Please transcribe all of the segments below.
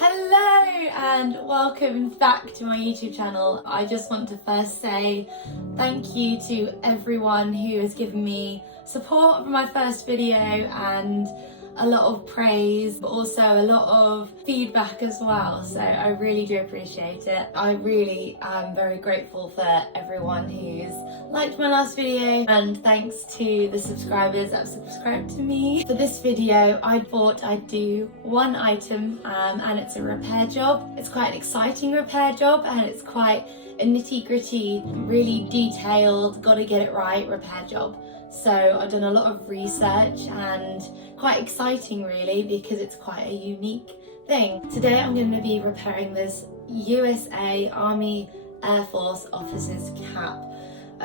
Hello and welcome back to my YouTube channel. I just want to first say thank you to everyone who has given me support for my first video and a lot of praise, but also a lot of feedback as well. So I really do appreciate it. I really am very grateful for everyone who's liked my last video, and thanks to the subscribers that have subscribed to me. For this video, I thought I'd do one item and it's a repair job. It's quite an exciting repair job and it's quite a nitty-gritty, really detailed, gotta get it right repair job. So I've done a lot of research and quite exciting really, because it's quite a unique thing. Today I'm going to be repairing this USA Army Air Force officer's cap,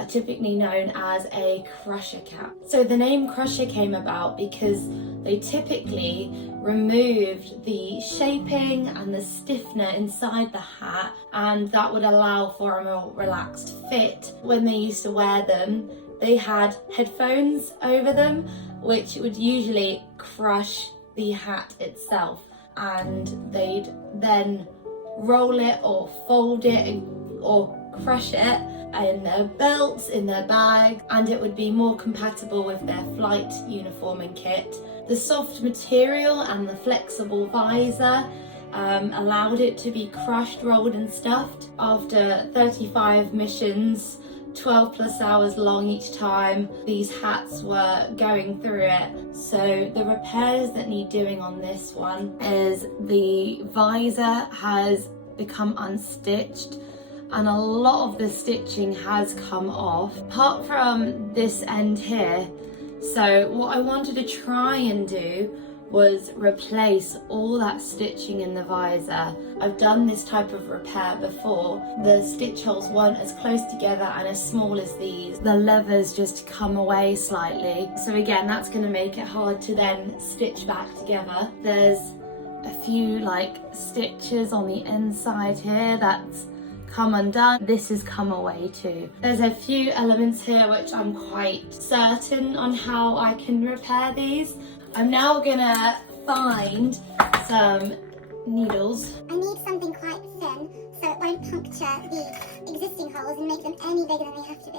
typically known as a crusher cap. So the name crusher came about because they typically removed the shaping and the stiffener inside the hat, and that would allow for a more relaxed fit. When they used to wear them, they had headphones over them, which would usually crush the hat itself, and they'd then roll it or fold it or crush it in their belts, in their bag, and it would be more compatible with their flight uniform and kit. The soft material and the flexible visor allowed it to be crushed, rolled and stuffed. After 35 missions, 12 plus hours long each time, these hats were going through it. So the repairs that need doing on this one is the visor has become unstitched and a lot of the stitching has come off, apart from this end here. So what I wanted to try and do was replace all that stitching in the visor. I've done this type of repair before. The stitch holes weren't as close together and as small as these. The levers just come away slightly. So again, that's gonna make it hard to then stitch back together. There's a few like stitches on the inside here that's come undone. This has come away too. There's a few elements here which I'm quite certain on how I can repair these. I'm now gonna find some needles. I need something quite thin so it won't puncture the existing holes and make them any bigger than they have to be.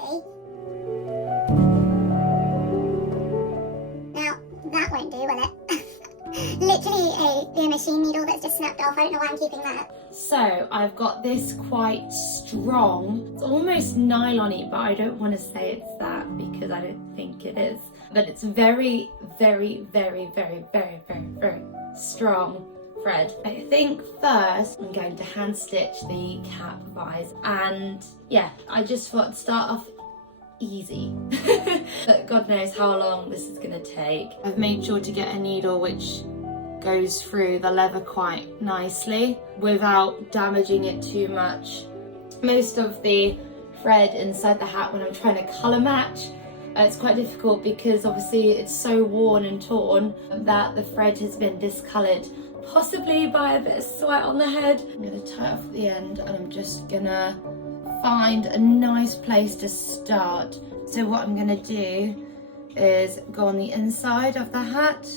Now, that won't do, will it? Literally a machine needle that's just snapped off. I don't know why I'm keeping that. So I've got this quite strong, it's almost nylon-y, but I don't want to say it's that because I don't think it is. But it's very, very, very, very, very, very, very strong thread. I think first I'm going to hand stitch the cap visor, and yeah, I just thought to start off easy. But God knows how long this is going to take. I've made sure to get a needle which goes through the leather quite nicely without damaging it too much. Most of the thread inside the hat, when I'm trying to colour match, it's quite difficult because obviously it's so worn and torn that the thread has been discoloured, possibly by a bit of sweat on the head. I'm going to tie it off at the end, and I'm just going to find a nice place to start. So what I'm going to do is go on the inside of the hat.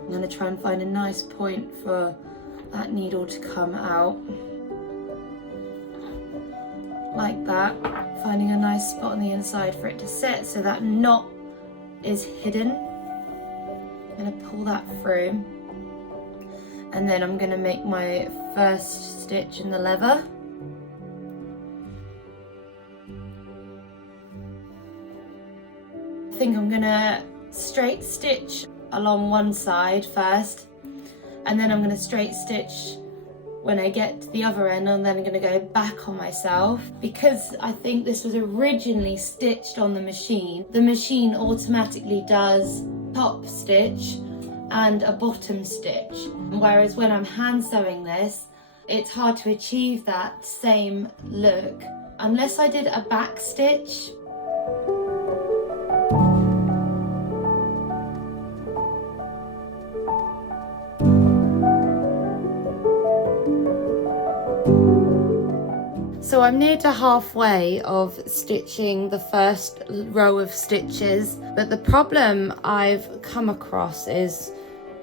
I'm going to try and find a nice point for that needle to come out. Like that. Finding a nice spot on the inside for it to sit so that knot is hidden. I'm going to pull that through. And then I'm going to make my first stitch in the leather. I think I'm going to straight stitch along one side first, and then I'm going to straight stitch when I get to the other end, and then I'm going to go back on myself. Because I think this was originally stitched on the machine automatically does top stitch and a bottom stitch, whereas when I'm hand sewing this, it's hard to achieve that same look unless I did a back stitch. So I'm near to halfway of stitching the first row of stitches, but the problem I've come across is,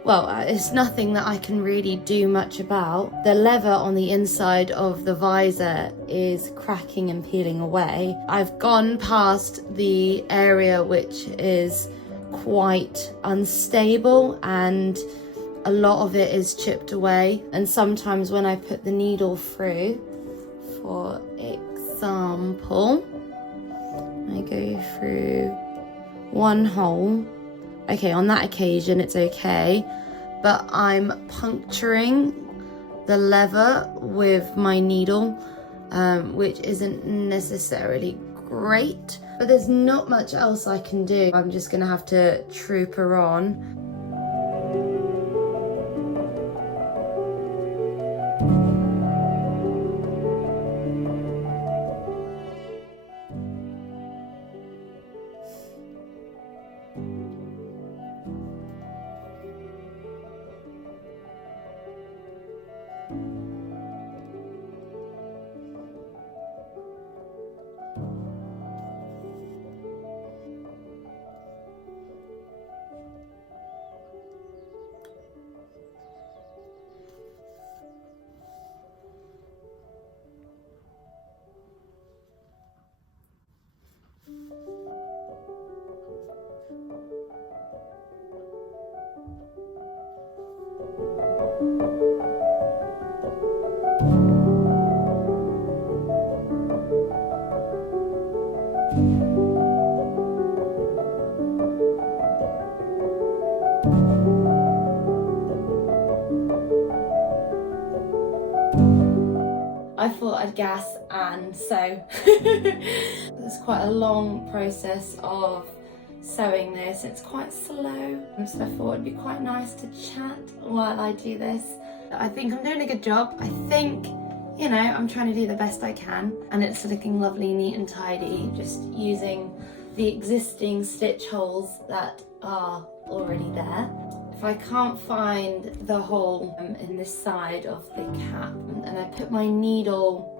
well, it's nothing that I can really do much about. The leather on the inside of the visor is cracking and peeling away. I've gone past the area which is quite unstable and a lot of it is chipped away, and sometimes when I put the needle through, for example, I go through one hole. Okay, on that occasion it's okay, but I'm puncturing the leather with my needle, which isn't necessarily great, but there's not much else I can do. I'm just gonna have to troop her on. I thought I'd gas and sew. It's quite a long process of sewing this. It's quite slow, so I thought it'd be quite nice to chat while I do this. I think I'm doing a good job. I think, you know, I'm trying to do the best I can, and it's looking lovely, neat and tidy, just using the existing stitch holes that are already there. If I can't find the hole in this side of the cap, and I put my needle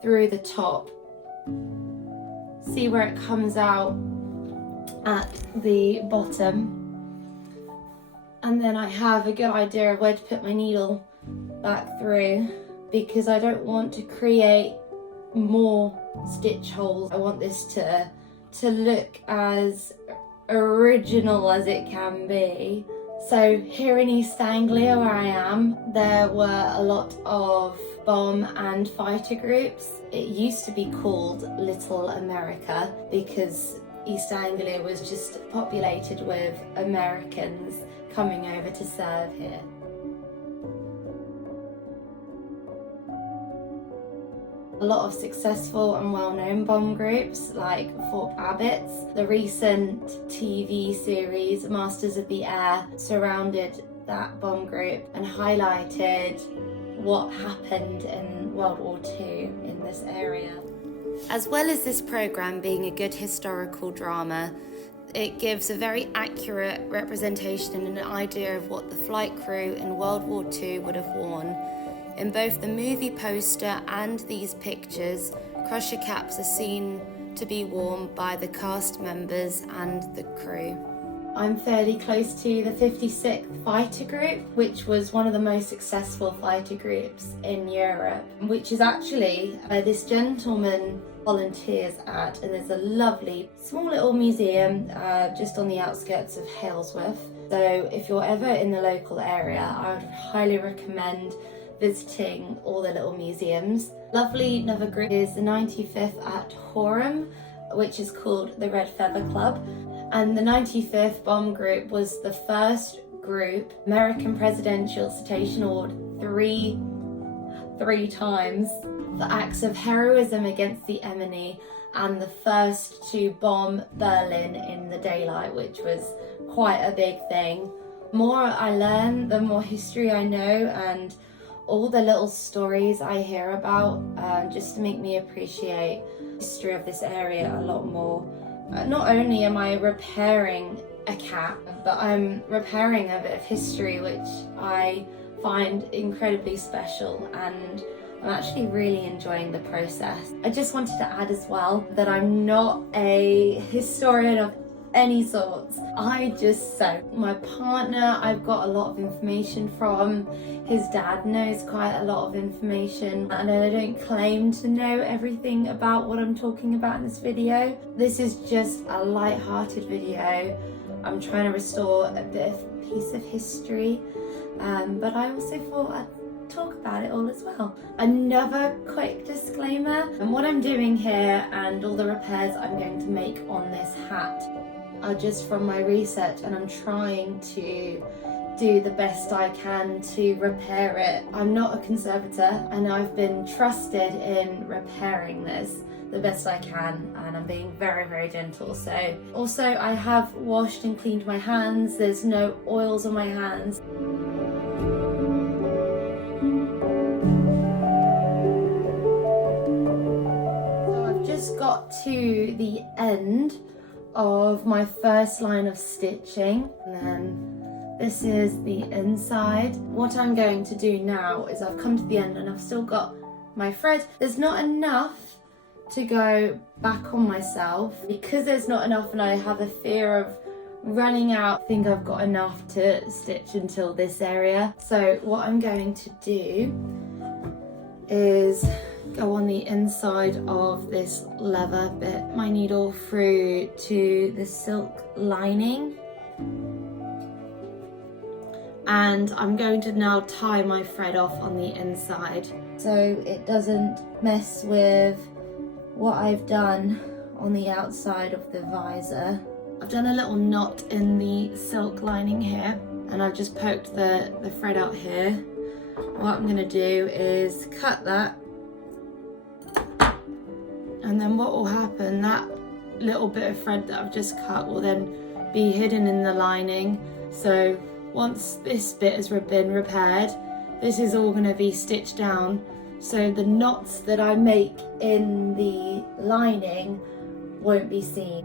through the top, see where it comes out at the bottom, and then I have a good idea of where to put my needle back through, because I don't want to create more stitch holes. I want this to look as original as it can be. So here in East Anglia where I am, there were a lot of bomb and fighter groups. It used to be called Little America because East Anglia was just populated with Americans coming over to serve here. A lot of successful and well-known bomb groups like Fort Abbott's. The recent TV series Masters of the Air surrounded that bomb group and highlighted what happened in World War II in this area. As well as this programme being a good historical drama, it gives a very accurate representation and an idea of what the flight crew in World War II would have worn. In both the movie poster and these pictures, crusher caps are seen to be worn by the cast members and the crew. I'm fairly close to the 56th Fighter Group, which was one of the most successful fighter groups in Europe, which is actually this gentleman volunteers at, and there's a lovely small little museum just on the outskirts of Halesworth. So if you're ever in the local area, I would highly recommend visiting all the little museums. Lovely another group is the 95th at Horham, which is called the Red Feather Club, and the 95th Bomb Group was the first group American Presidential Citation Award three times for acts of heroism against the enemy, and the first to bomb Berlin in the daylight, which was quite a big thing. The more I learn, the more history I know, and all the little stories I hear about, just to make me appreciate the history of this area a lot more. Not only am I repairing a cap, but I'm repairing a bit of history which I find incredibly special, and I'm actually really enjoying the process. I just wanted to add as well that I'm not a historian of any sorts. I just sew. My partner, I've got a lot of information from. His dad knows quite a lot of information, and I don't claim to know everything about what I'm talking about in this video. This is just a light-hearted video. I'm trying to restore a piece of history, but I also thought I'd talk about it all as well. Another quick disclaimer, and what I'm doing here and all the repairs I'm going to make on this hat are just from my research, and I'm trying to do the best I can to repair it. I'm not a conservator, and I've been trusted in repairing this the best I can, and I'm being very, very gentle. So also I have washed and cleaned my hands. There's no oils on my hands. So I've just got to the end of my first line of stitching, and then this is the inside. What I'm going to do now is I've come to the end and I've still got my thread. There's not enough to go back on myself. Because there's not enough and I have a fear of running out, I think I've got enough to stitch until this area. So what I'm going to do is go on the inside of this leather bit, my needle through to the silk lining, and I'm going to now tie my thread off on the inside so it doesn't mess with what I've done on the outside of the visor. I've done a little knot in the silk lining here, and I've just poked the thread out here. What I'm going to do is cut that, and then what will happen, that little bit of thread that I've just cut will then be hidden in the lining. So once this bit has been repaired, this is all going to be stitched down, so the knots that I make in the lining won't be seen.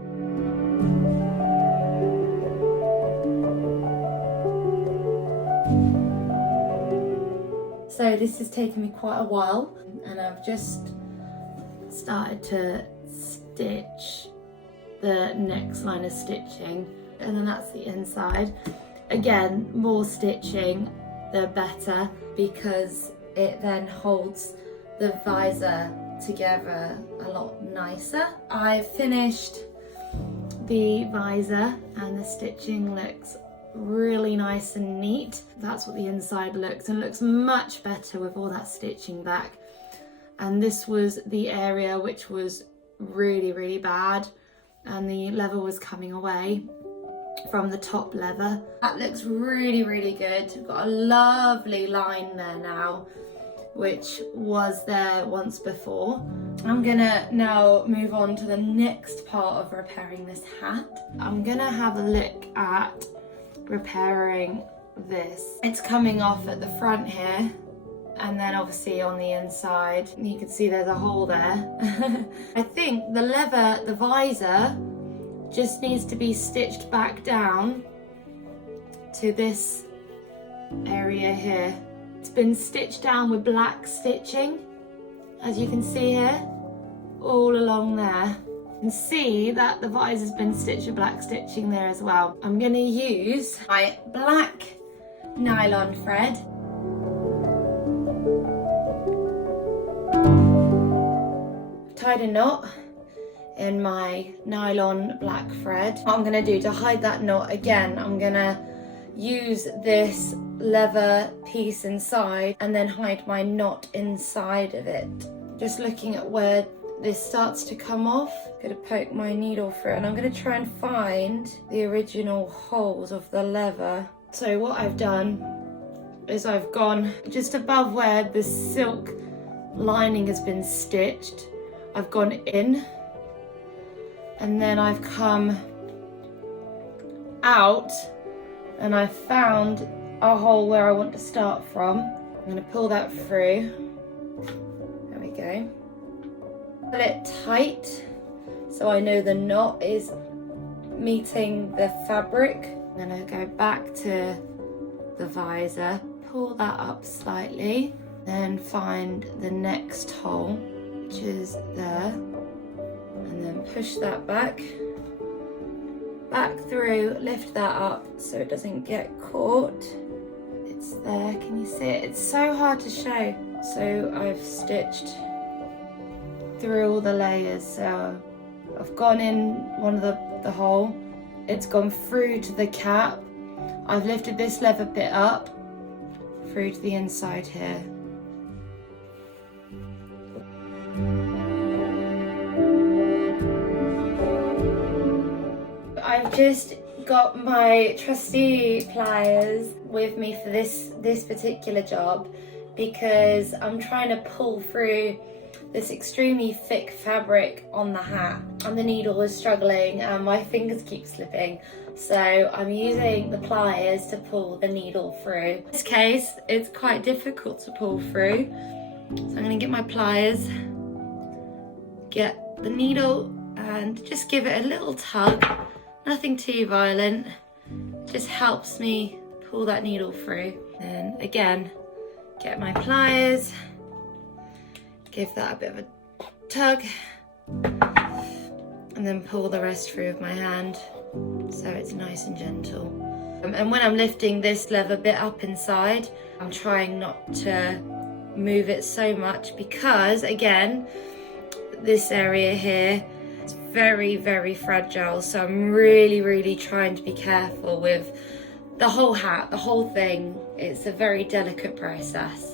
So this has taken me quite a while, and I've just started to stitch the next line of stitching, and then that's the inside. Again, more stitching the better, because it then holds the visor together a lot nicer. I've finished the visor and the stitching looks really nice and neat. That's what the inside looks, and looks much better with all that stitching back. And this was the area which was really, really bad, and the leather was coming away from the top leather. That looks really, really good. We've got a lovely line there now, which was there once before. I'm gonna now move on to the next part of repairing this hat. I'm gonna have a look at repairing this. It's coming off at the front here, and then obviously on the inside you can see there's a hole there. I think the leather, the visor, just needs to be stitched back down to this area here. It's been stitched down with black stitching, as you can see here, all along there. You can see that the visor's been stitched with black stitching there as well. I'm going to use my black nylon thread. I've tied a knot in my nylon black thread. What I'm going to do to hide that knot, again, I'm going to use this leather piece inside and then hide my knot inside of it. Just looking at where this starts to come off, I'm going to poke my needle through, and I'm going to try and find the original holes of the leather. So what I've done is I've gone just above where the silk lining has been stitched. I've gone in, and then I've come out, and I found a hole where I want to start from. I'm going to pull that through. There we go. Pull it tight so I know the knot is meeting the fabric. I'm going to go back to the visor, pull that up slightly, Then find the next hole, which is there, and then push that back through, lift that up so it doesn't get caught. It's there, can you see it? It's so hard to show. So I've stitched through all the layers. So I've gone in one of the hole, it's gone through to the cap. I've lifted this leather bit up through to the inside here. I've just got my trusty pliers with me for this particular job because I'm trying to pull through this extremely thick fabric on the hat, and the needle is struggling and my fingers keep slipping, so I'm using the pliers to pull the needle through. In this case it's quite difficult to pull through, so I'm going to get my pliers, get the needle and just give it a little tug. Nothing too violent, just helps me pull that needle through. And again, get my pliers, give that a bit of a tug, and then pull the rest through with my hand so it's nice and gentle. And when I'm lifting this leather bit up inside, I'm trying not to move it so much because, again, this area here, it's very, very fragile, so I'm really trying to be careful with the whole hat, the whole thing. It's a very delicate process.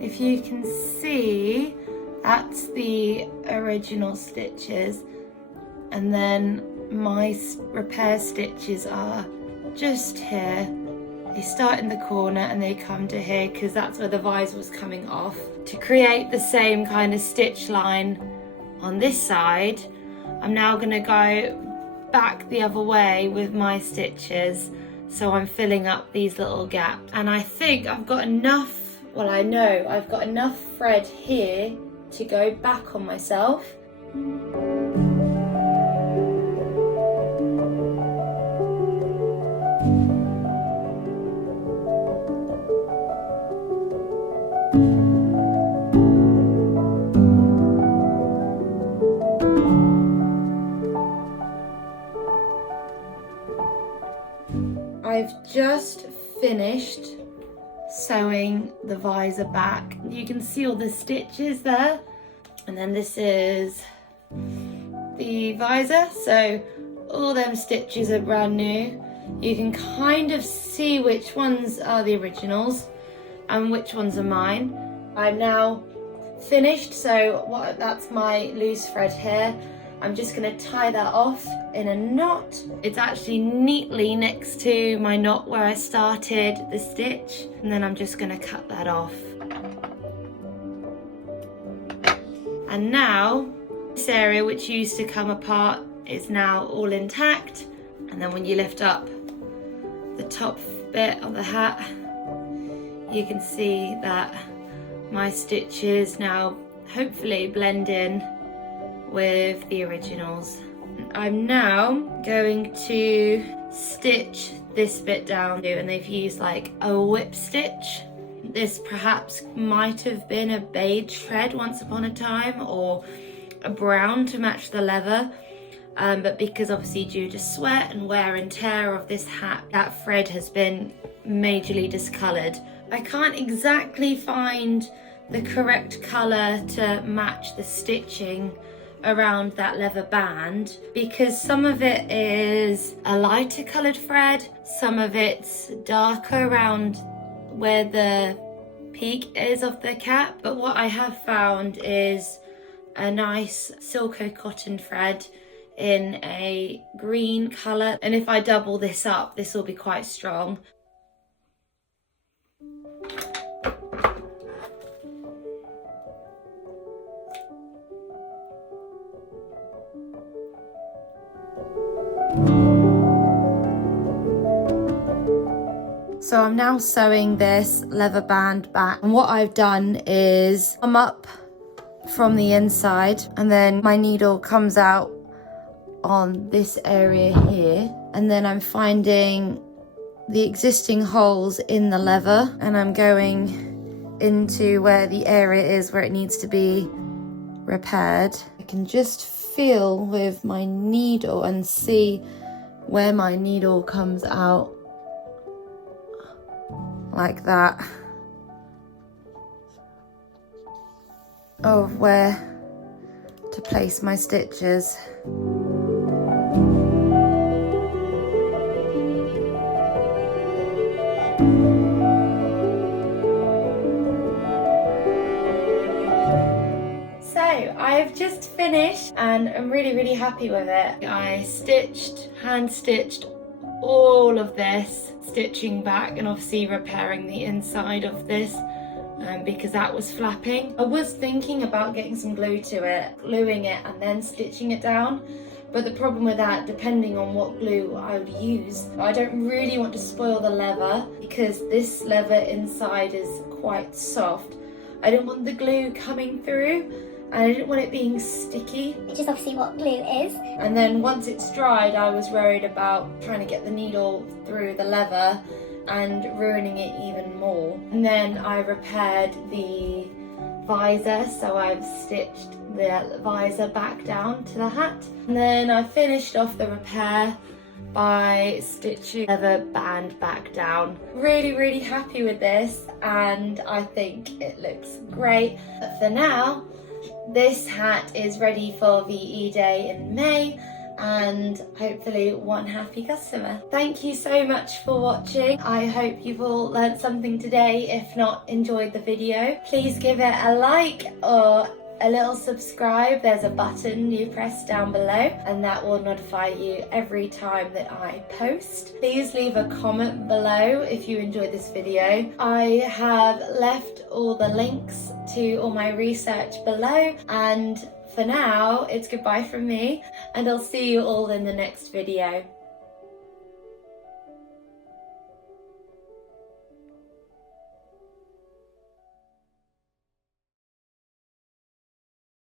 If you can see, that's the original stitches, and then my repair stitches are just here. They start in the corner and they come to here because that's where the visor was coming off. To create the same kind of stitch line on this side, I'm now going to go back the other way with my stitches, so I'm filling up these little gaps. And I think I've got enough, well, I know I've got enough thread here to go back on myself. I've just finished sewing the visor back. You can see all the stitches there, and then this is the visor, so all them stitches are brand new. You can kind of see which ones are the originals and which ones are mine. I'm now finished, so that's my loose thread here. I'm just going to tie that off in a knot. It's actually neatly next to my knot where I started the stitch, and then I'm just going to cut that off. And now this area which used to come apart is now all intact, and then when you lift up the top bit of the hat, you can see that my stitches now hopefully blend in with the originals. I'm now going to stitch this bit down, and they've used like a whip stitch. This perhaps might have been a beige thread once upon a time, or a brown to match the leather, but because obviously due to sweat and wear and tear of this hat, that thread has been majorly discoloured. I can't exactly find the correct colour to match the stitching around that leather band, because some of it is a lighter coloured thread, some of it's darker around where the peak is of the cap. But what I have found is a nice silko cotton thread in a green colour, and if I double this up, this will be quite strong. So I'm now sewing this leather band back, and what I've done is come up from the inside, and then my needle comes out on this area here, and then I'm finding the existing holes in the leather, and I'm going into where the area is where it needs to be repaired. I can just feel with my needle and see where my needle comes out like that, of where to place my stitches. So I've just finished and I'm really happy with it. I hand stitched all of this, stitching back and obviously repairing the inside of this because that was flapping. I was thinking about getting some glue to it, gluing it and then stitching it down. But the problem with that, depending on what glue I would use, I don't really want to spoil the leather because this leather inside is quite soft. I didn't want the glue coming through and I didn't want it being sticky. Which is obviously what glue is. And then once it's dried, I was worried about trying to get the needle through the leather and ruining it even more. And then I repaired the visor, so I've stitched the visor back down to the hat. And then I finished off the repair by stitching the leather band back down. Really happy with this and I think it looks great. But for now, this hat is ready for VE Day in May and hopefully one happy customer. Thank you so much for watching. I hope you've all learnt something today. If not, enjoyed the video. Please give it a like or a little subscribe. There's a button you press down below and that will notify you every time that I post. Please leave a comment below if you enjoyed this video. I have left all the links to all my research below, and for now it's goodbye from me and I'll see you all in the next video.